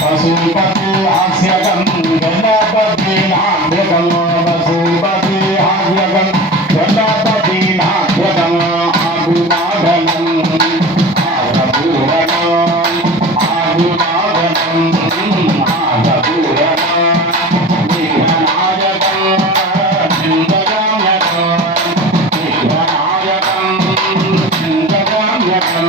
पशुपति हास्यकं गणपति नाट्यकं पशुपति हास्यकं गणपति नाट्यकं आगुनागनं आगपूरणं आगुनागनं आगपूरणं विघ्ननायकं चिन्तयाम्यकं विघ्ननायकं चिन्तयाम्यकं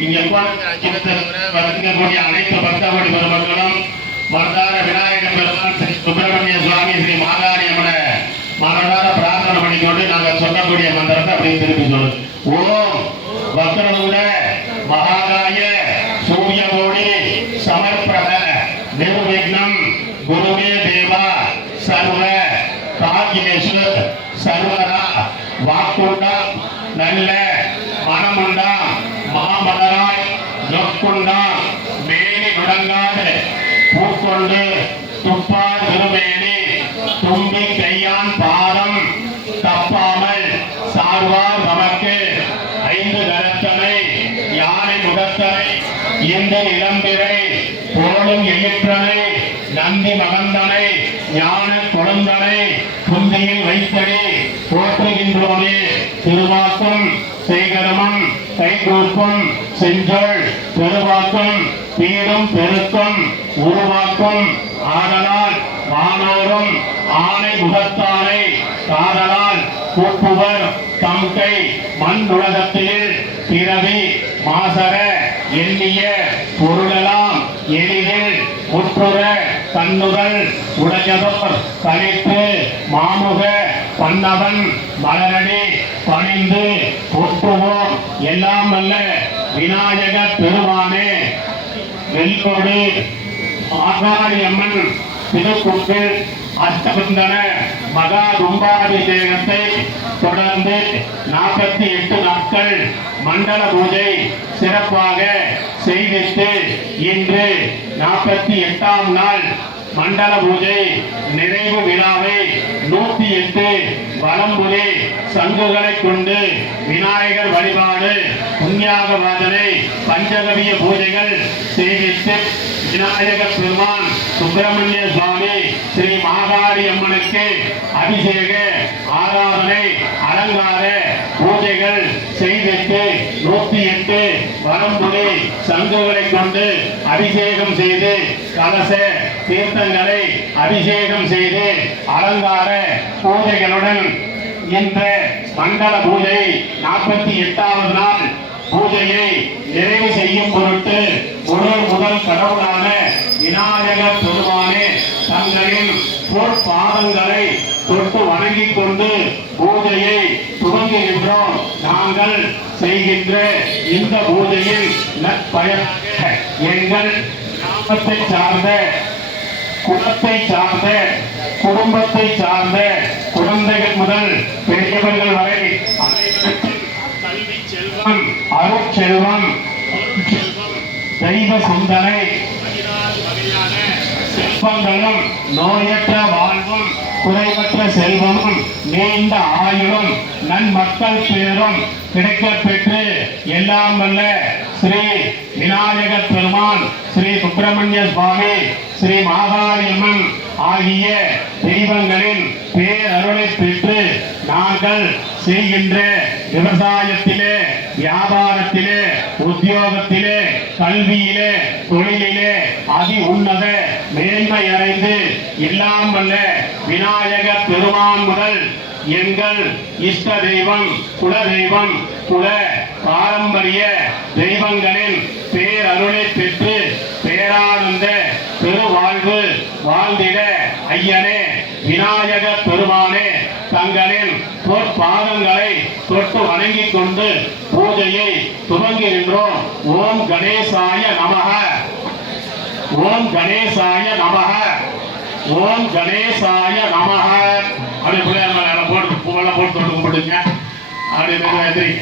இங்கே வந்திருக்கக்கூடிய அனைத்து பக்தகோடி பெருமக்களும் மனதார விநாயகர் பெருமான் ஸ்ரீ சுப்பிரமணிய சுவாமி ஸ்ரீ மாகாணி அம்மனை மனதார பிரார்த்தனை பண்ணிக்கொண்டு நாங்கள் சொல்லக்கூடிய மந்திரத்தை அப்படியே திருப்பி சொல்லு. ஓம் வக்ரமூல மகாகாய சூரியகோடி சமர்ப்பிரப நிர்விக்னம் குருவே தேவா சர்வ காகிலேஸ்வர் சர்வரா வாக்குண்டா நல்ல மனமுண்டா மாமலராய் நொக்குண்டா மேனி முடங்காத பூக்கொண்டு துப்பார் திருமேனி தும்பி கையான் பாதம் தப்பாமல் சார்வார் நமக்கு ஐந்து கரத்தனை யானை முகத்தனை இந்த இளம்பிரை போலும் எயிற்றனை நந்தி மகந்தனை ஞான கொழுந்தனை குந்தியில் வைத்தடி போற்றுகின்றோனே திருவாக்கும் சேகரமும் கைகூப்பும் செஞ்சொல் பெருவாக்கும் பீடும் பெருக்கும் உருவாக்கும் ஆதலால் வானோரும் ஆணை முகத்தானை காதலால் கூப்புவர் தம் கை மண் உலகத்தில் பிறவி மாசர எண்ணிய பொருளெல்லாம் எளிதில் முற்றுற கண்ணுதல் உடையதோர் கணித்து மாமுக பன்னவன் மலரடி பணிந்து ஒற்றுவோம் எல்லாம் அல்ல விநாயக பெருமானே வெள்ளோடு மாகாணி அம்மன் திருக்கும்பில் அஷ்டபந்தன மகா கும்பாபிஷேகத்தை தொடர்ந்து 48 நாட்கள் மண்டல பூஜை சிறப்பாக செய்திட்டு இன்று 48ஆம் நாள் மண்டல பூஜை நிறைவு விழாவை 108 வலம்புரி சங்குகளை கொண்டு விநாயகர் வழிபாடு புண்ணியாக வாதனை பஞ்சகவிய பூஜைகள் செய்திட்டு விநாயகர் பெருமான் சுப்பிரமணிய சுவாமி ஸ்ரீ மாகாணி அம்மனுக்கு அபிஷேக ஆராதனை அலங்கார பூஜைகள் செய்திட்டு 108 வலம்புரி சங்குகளை கொண்டு அபிஷேகம் செய்து கலச தீர்த்தங்களை அபிஷேகம் செய்து அலங்கார பூஜைகளுடன் இந்த மண்டல பூஜை 48ஆவது நாள் பூஜையை நிறைவு செய்யும் பொருட்டு முதல் கடவுளான விநாயகர் பெருமானே தங்களின் பொற்பாதங்களை தொட்டு வணங்கிக் கொண்டு பூஜையை துவங்குகின்றோம். நாங்கள் செய்கின்ற இந்த பூஜையில் நற்பயனாக எங்கள் கிராமத்தை சார்ந்த, குலத்தை சார்ந்த, குடும்பத்தை சார்ந்த குழந்தைகள் முதல் பெரியவர்கள் வரை அனைவருக்கும் கல்வி செல்வம், அருட்செல்வம், தெய்வ சிந்தனை, 16 வகையான செல்வங்களும், நோயற்ற வாழ்வும், குறைவற்ற செல்வமும், நீண்ட ஆயுளும், நன்மக்கள் பேரும் கிடைக்கப் பெற்று எல்லாம் வல்ல ஸ்ரீ விநாயக பெருமான், ஸ்ரீ சுப்பிரமணிய சுவாமி, ஸ்ரீ மாகாளியம்மன் ஆகிய தெய்வங்களின் பேரருளை பெற்று நாங்கள் செய்கின்ற விவசாயத்திலே, வியாபாரத்திலே, உத்தியோகத்திலே, கல்வியிலே, தொழிலிலே அதி உன்னத மேன்மை அடைந்து எல்லாம் வல்ல விநாயக பெருமான் முதல் எங்கள் இஷ்ட தெய்வம், குல தெய்வம், குல பாரம்பரிய தெய்வங்களின் பேரருளை பெற்று பேரானந்த பெருவாழ்வு வாழ்ந்திட ஐயனே விநாயக பெருமானே தங்களின் பொற்பாதங்களை தொட்டு வணங்கிக் கொண்டு பூஜையை துவங்குகின்றோம். ஓம் கணேசாய நமக, ஓம் கணேசாய நமக, ஓம் கணேசாய நமக. அப்படியே பிள்ளையார் மேல போட்டு பூவெல்லாம் போட்டு தொட்டு கும்பிடுங்க. அப்படியே எதிரி